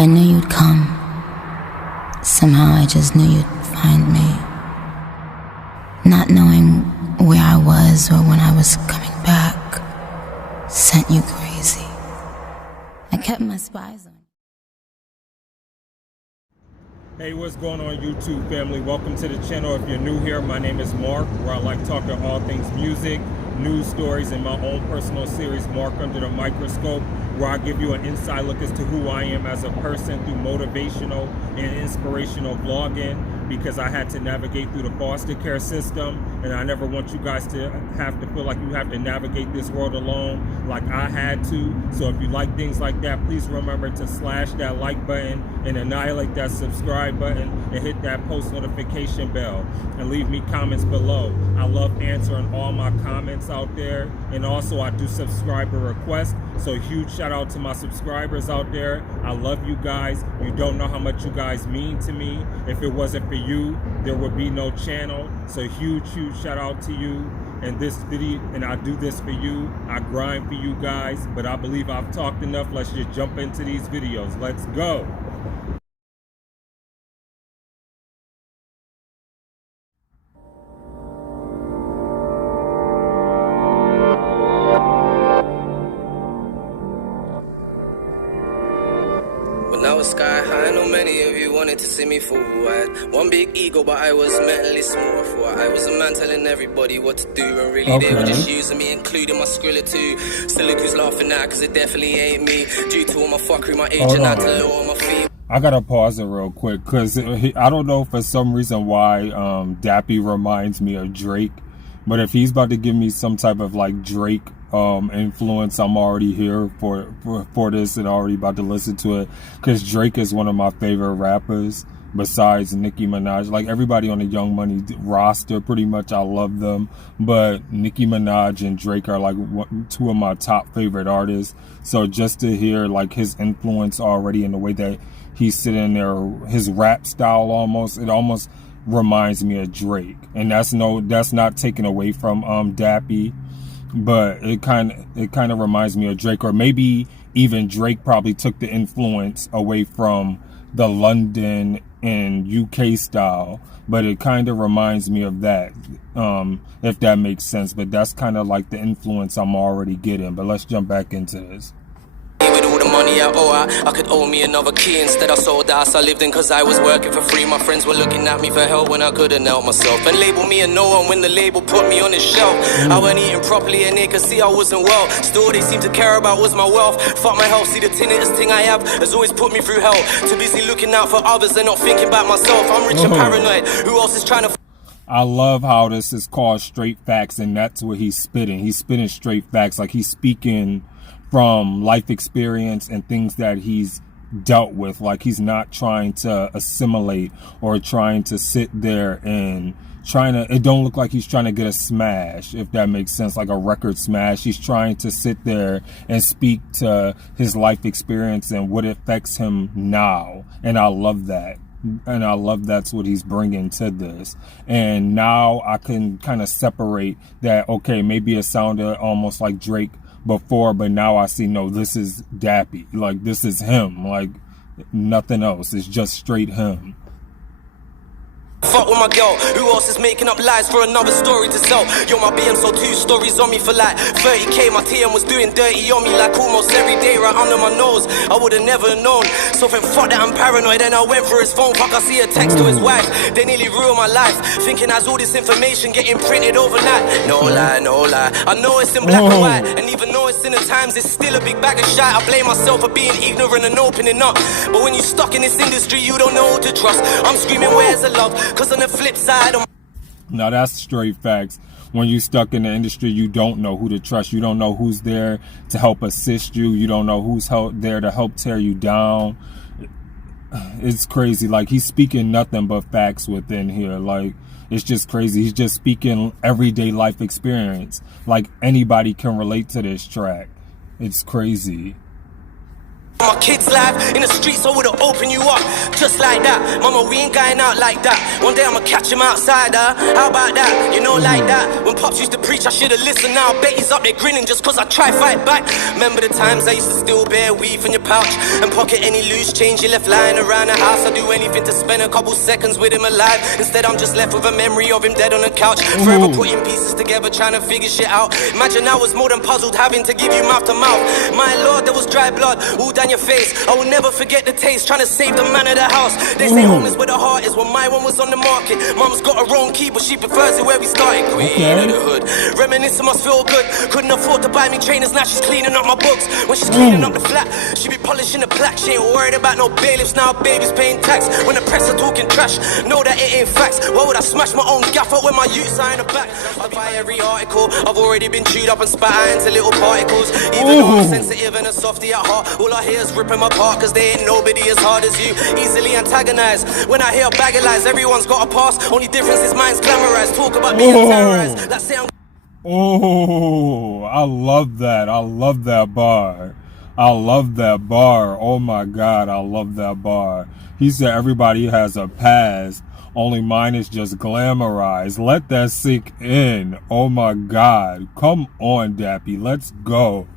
I knew you'd come. Somehow I just knew you'd find me. Not knowing where I was or when I was coming back sent you crazy. I kept my spies on you. Hey, what's going on, YouTube family? Welcome to the channel. If you're new here, my name is Mark, where I like talking all things music, news stories, and my own personal series, Mark Under the Microscope, where I give you an inside look as to who I am as a person through motivational and inspirational vlogging, because I had to navigate through the foster care system, and I never want you guys to have to feel like you have to navigate this world alone like I had to. So if you like things like that, please remember to slash that like button and annihilate that subscribe button and hit that post notification bell and leave me comments below. I love answering all my comments out there, and also I do subscriber requests. So huge shout out to my subscribers out there. I love you guys. You don't know how much you guys mean to me. If it wasn't for you, there would be no channel. So huge shout out to you. And this video, and I do this for you. I grind for you guys, but I believe I've talked enough. Let's just jump into these videos. Let's go. Now it's sky high, I know many of you wanted to see me fall. I had one big ego, but I was mentally small. I thought I was a man telling everybody what to do, and really they were just using me, including my Skrilla too. Still look who's laughing now, cause it definitely ain't me. Due to all my fuckery, my agent had to lower my feet. I gotta pause it real quick, cause I don't know for some reason why Dappy reminds me of Drake. But if he's about to give me some type of like Drake influence, I'm already here for this and already about to listen to it, because Drake is one of my favorite rappers besides Nicki Minaj. Like everybody on the Young Money roster, pretty much I love them, but Nicki Minaj and Drake are like two of my top favorite artists. So just to hear like his influence already in the way that he's sitting there, his rap style it almost reminds me of Drake, and that's not taken away from Dappy, but it kind of reminds me of Drake. Or maybe even Drake probably took the influence away from the London and UK style, but it kind of reminds me of that, if that makes sense. But that's kind of like the influence I'm already getting. But let's jump back into this. With all the money I owe, I could owe me another key. Instead I sold the house I lived in, cause I was working for free. My friends were looking at me for help when I couldn't help myself, and label me a no one when the label put me on the shelf. I wasn't eating properly and they could see I wasn't well. Still they seem to care about was my wealth. Fuck my health, see the tinnitus thing I have has always put me through hell. Too busy looking out for others and not thinking about myself. I'm rich and paranoid. Who else is trying to... I love how this is called Straight Facts, and that's what he's spitting. He's spitting straight facts, like he's speaking from life experience and things that he's dealt with. Like he's not trying to assimilate or trying to sit there and it don't look like he's trying to get a smash, if that makes sense, like a record smash. He's trying to sit there and speak to his life experience and what affects him now, and I love that. And I love that's what he's bringing to this. And now I can kind of separate that. Okay, maybe it sounded almost like Drake before, but now I see, no, this is Dappy. Like this is him, like nothing else. It's just straight him. Fuck with my girl, who else is making up lies for another story to sell? Yo, my BM sold 2 stories on me for like 30k. My TM was doing dirty on me like almost every day right under my nose. I would've never known. So then fuck that, I'm paranoid, and I went for his phone. Fuck, I see a text to his wife. They nearly ruined my life, thinking as all this information getting printed overnight. No lie, no lie, I know it's in black and white, and even though it's in the Times, it's still a big bag of shit. I blame myself for being ignorant and opening up, but when you're stuck in this industry, you don't know who to trust. I'm screaming, where's the love? Cause on the flip side, now that's straight facts. When you're stuck in the industry, you don't know who to trust. You don't know who's there to help assist you. You don't know who's there to help tear you down. It's crazy. Like he's speaking nothing but facts within here. Like it's just crazy. He's just speaking everyday life experience. Like anybody can relate to this track. It's crazy. My kids' life in the streets, I would've opened you up just like that. Mama, we ain't going out like that. One day I'ma catch him outside, how about that? You know, like that. When Pops used to preach, I should've listened. Now I bet he's up there grinning just cause I try fight back. Remember the times I used to still bear weave in your pouch and pocket any loose change you left lying around the house. I'd do anything to spend a couple seconds with him alive. Instead I'm just left with a memory of him dead on the couch. Forever putting pieces together, trying to figure shit out. Imagine I was more than puzzled, having to give you mouth to mouth. My lord, there was dry blood all down your face. I will never forget the taste, trying to save the man of the house. They say home is where the heart is. When my one was on the market, mom's got her own key, but she prefers it where we started. Queen of the hood, reminiscing must feel good. Couldn't afford to buy me trainers, now she's cleaning up my books. When she's cleaning up the flat, she be polishing the plaque. She ain't worried about no bailiffs, now baby's paying tax. When the press are talking trash, know that it ain't facts. Why would I smash my own gaff up when my youths are in the back? I buy every article, I've already been chewed up and spat out into little particles. Even though I'm sensitive and a softy at heart, all I hear is ripping my apart, cause they ain't nobody as hard as you. Easily antagonized. When I hear a bag of lies, everyone's got a pass. Only difference is mine's glamorized. Talk about being terrorized. Let's say I'm I love that. I love that bar. I love that bar. Oh my God, I love that bar. He said everybody has a past, only mine is just glamorized. Let that sink in. Oh my God. Come on, Dappy. Let's go.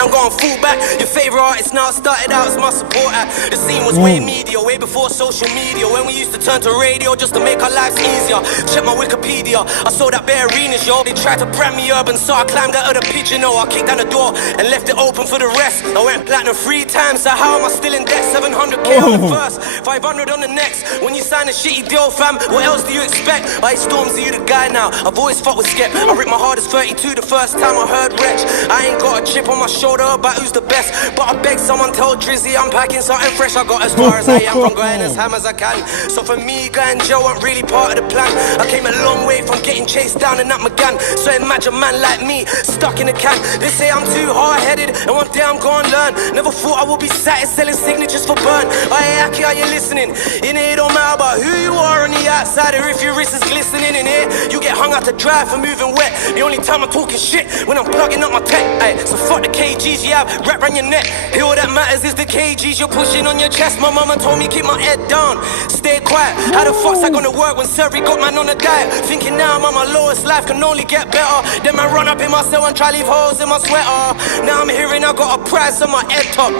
I'm going full back. Your favorite artist now started out as my support act. The scene was way media, way before social media. When we used to turn to radio just to make our lives easier. Check my Wikipedia, I saw that bare arenas, yo. They tried to brand me urban, so I climbed out of the pigeonhole. I kicked down the door and left it open for the rest. I went platinum 3 times, so how am I still in debt? 700k on the first, 500 on the next. When you sign a shitty deal, fam, what else do you expect? I Stormzy, you the guy now. I've always fought with Skep. I ripped my hardest 32 the first time I heard Wretch. I ain't got a chip on my shoulder about who's the best, but I beg someone tell Drizzy I'm packing something fresh. I got as far as I am from going as ham as I can. So for me, Guy and Joe weren't really part of the plan. I came a long way from getting chased down in that McGann. So imagine a man like me stuck in a can. They say I'm too hard-headed and one day I'm gonna learn. Never thought I would be sat selling signatures for burn. Aye, Aki, are you listening? In here, it don't matter about who you are on the outside or if your wrist is glistening. In here, you get hung out to dry for moving wet. The only time I'm talking shit when I'm plugging up my tech. Aye, so fuck the kgs you have wrapped around your neck. Here all that matters is the kgs you're pushing on your chest. My mama told me keep my head down, stay quiet. How the fuck's that gonna work when Surrey got man on a diet? Thinking now I'm on my lowest, life can only get better. Then I run up in my cell and try leave holes in my sweater. Now I'm hearing I got a prize on my head top.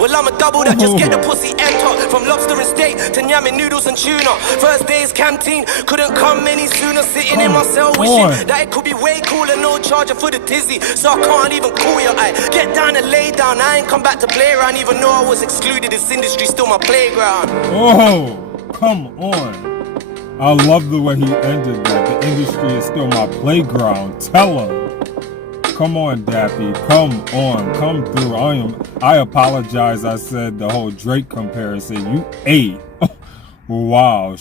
Well I'm a double that just get the pussy end top. From lobster and steak to yummy noodles and tuna. First day's canteen couldn't come any sooner. Sitting in my cell wishing that it could be way cooler. No charger for the dizzy, so I can't even call you. I get down and lay down. I ain't come back to play around, even though I was excluded. This industry still my playground. Oh, come on. I love the way he ended that. The industry is still my playground. Tell him. Come on, Dappy. Come on. Come through. I apologize. I said the whole Drake comparison. You ate. Wow.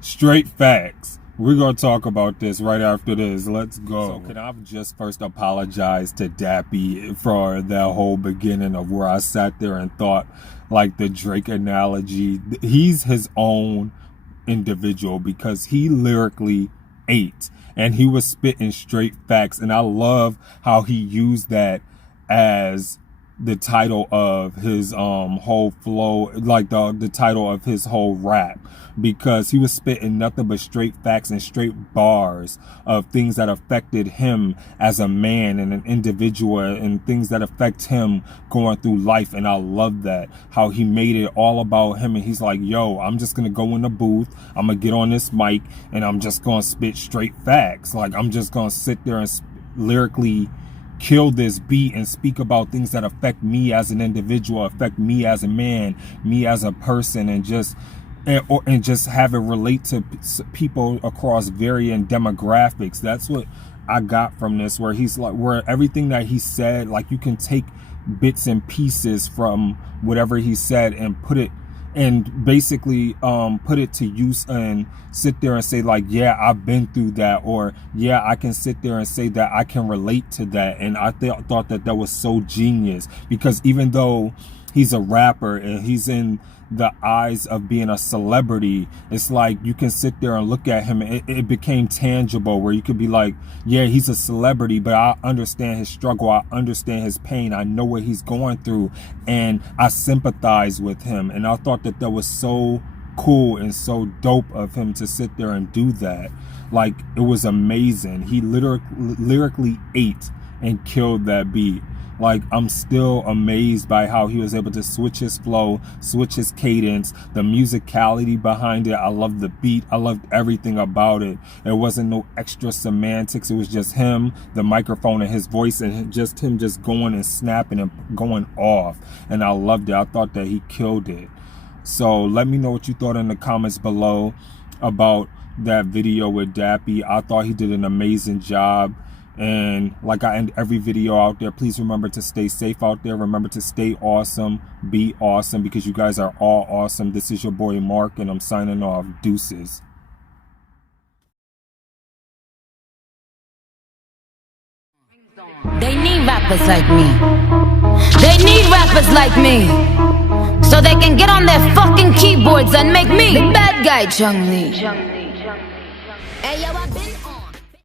Straight facts. We're going to talk about this right after this. Let's go. So can I just first apologize to Dappy for that whole beginning of where I sat there and thought like the Drake analogy. He's his own individual because he lyrically ate and he was spitting straight facts. And I love how he used that as the title of his whole flow, like the title of his whole rap, because he was spitting nothing but straight facts and straight bars of things that affected him as a man and an individual and things that affect him going through life. And I love that, how he made it all about him. And he's like, yo, I'm just gonna go in the booth, I'm gonna get on this mic and I'm just gonna spit straight facts. Like I'm just gonna sit there and lyrically kill this beat and speak about things that affect me as an individual, affect me as a man, me as a person, and just have it relate to people across varying demographics. That's what I got from this, where he's like, where everything that he said, like you can take bits and pieces from whatever he said and put it and basically put it to use and sit there and say like, yeah, I've been through that, or yeah, I can sit there and say that I can relate to that. And I thought that was so genius, because even though he's a rapper and he's in the eyes of being a celebrity. It's like you can sit there and look at him. It became tangible where you could be like, yeah, he's a celebrity, but I understand his struggle. I understand his pain. I know what he's going through, and I sympathize with him. And I thought that was so cool and so dope of him to sit there and do that. Like, it was amazing. He lyrically ate and killed that beat. Like, I'm still amazed by how he was able to switch his flow, switch his cadence, the musicality behind it. I loved the beat. I loved everything about it. It wasn't no extra semantics. It was just him, the microphone, and his voice, and just him just going and snapping and going off. And I loved it. I thought that he killed it. So let me know what you thought in the comments below about that video with Dappy. I thought he did an amazing job. And like I end every video out there, please remember to stay safe out there. Remember to stay awesome, be awesome, because you guys are all awesome. This is your boy Mark, and I'm signing off. Deuces. They need rappers like me. They need rappers like me, so they can get on their fucking keyboards and make me the bad guy, Chung Lee. Hey, yo,